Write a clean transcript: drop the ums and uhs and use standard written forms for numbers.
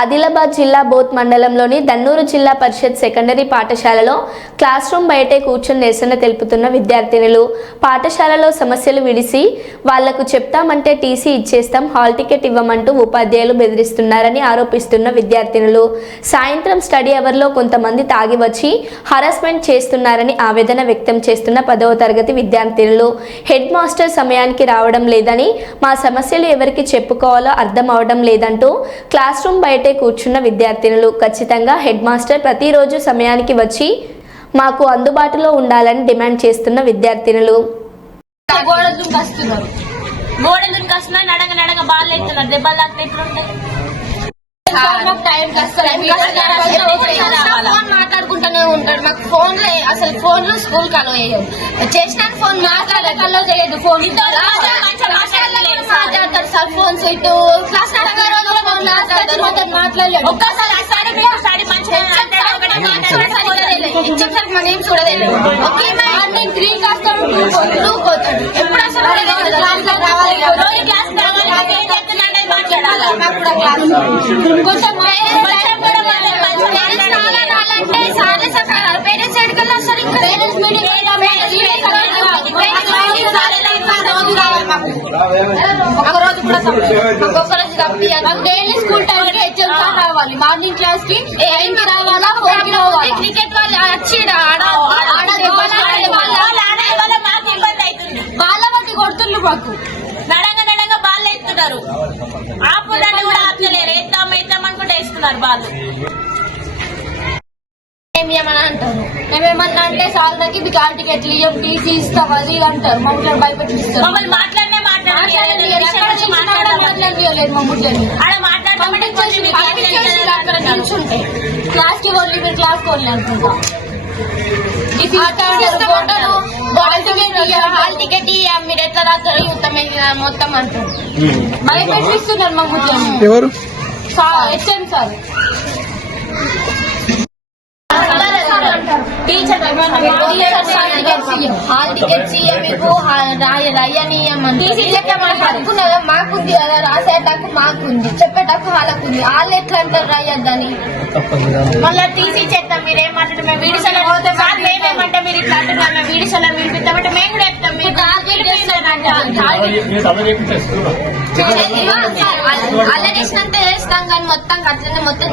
ఆదిలాబాద్ జిల్లా బోత్ మండలంలోని దన్నూరు జిల్లా పరిషత్ సెకండరీ పాఠశాలలో క్లాస్ రూమ్ బయటే కూర్చొని నిరసన తెలుపుతున్న విద్యార్థినులు పాఠశాలలో సమస్యలు విడిసి వాళ్లకు చెప్తామంటే టీసీ ఇచ్చేస్తాం, హాల్ టికెట్ ఇవ్వమంటూ ఉపాధ్యాయులు బెదిరిస్తున్నారని ఆరోపిస్తున్న విద్యార్థినులు సాయంత్రం స్టడీ అవర్లో కొంతమంది తాగి వచ్చి హరాస్మెంట్ చేస్తున్నారని ఆవేదన వ్యక్తం చేస్తున్న 10వ తరగతి విద్యార్థినులు హెడ్ మాస్టర్ సమయానికి రావడం లేదని, మా సమస్యలు ఎవరికి చెప్పుకోవాలో అర్థం అవడం లేదంటూ క్లాస్ రూమ్ బయట కూర్చున్న విద్యార్థినులు ఖచ్చితంగా హెడ్ మాస్టర్ ప్రతిరోజు సమయానికి వచ్చి మాకు అందుబాటులో ఉండాలని డిమాండ్ చేస్తున్న విద్యార్థినులు మాట్లాడుకుంటూనే ఉంటాడు. మాకు ఫోన్ అసలు ఫోన్లు స్కూల్ కలో చేసిన ఫోన్ మాట్లాడకల్లో చేయదు. ఫోన్ మాట్లాడతారు సార్. ఫోన్స్ ఇటు క్లాస్ మాట్లాడలేదు. మన ఏం చూడలేదు. ఓకే మార్నింగ్ 3 కాస్తాడు, 2 పోతాడు. ఎప్పుడు అసలు కొంచెం పేరెంట్స్ ఎడకల్లా అసలు ఇంకా పేరెంట్స్ మీటింగ్ ఒకరోజు కూడా ఒక్కరోజు డైలీ స్కూల్ టైం కి హెచ్ఎం రావాలి. మార్నింగ్ క్లాస్ కి 9 కి రావాలా, 4 కి రావాలి. క్రికెట్ వాళ్ళు వచ్చి బాల బట్టి కొడుతుండ్రు. మాకు నడంగా బాల్ ఎత్తున్నారు. ఆపుదాన్ని కూడా ఆపలేరు. ఎత్తాం అనుకుంటే వేస్తున్నారు బాల్. ఏమని అంటారు. మేమేమన్నా అంటే సార్లకి మీకు హాల్ టికెట్లు ఇవ్వం, టీసీ ఇస్తాం, అది అంటారు. మమ్మల్ని భయపెట్టిస్తారు. మమ్మల్ని మాట్లాడలేదు. క్లాస్ కి ఓన్లీ మీరు క్లాస్ ఓన్లీ అనుకుంటా. హాల్ టికెట్ మీరు ఎట్లా రాస్తారు మొత్తం అంటారు. భయపెట్టిస్తున్నారు మమ్మల్ని. ఎవరు? HM sir. హాల్ టికెట్స్ మీకు రాయనీయమని అనుకున్నదా? మాకుంది కదా, రాసేటకు మాకుంది, చెప్పేటకు వాళ్ళకుంది. వాళ్ళు ఎట్లా అంటారు రాయద్దని? మళ్ళీ టీసీ చేస్తాం. మీరేమంటారు? మేము వీడిసోలో మేమేమంటే మీరు ఇట్లా అంటున్నారు. మేము వీడిసోలో వినిపిస్తామంటే మేము కూడా చెప్తాం. అలా చేసినంత చేస్తాం కానీ మొత్తం అట్లనే మొత్తం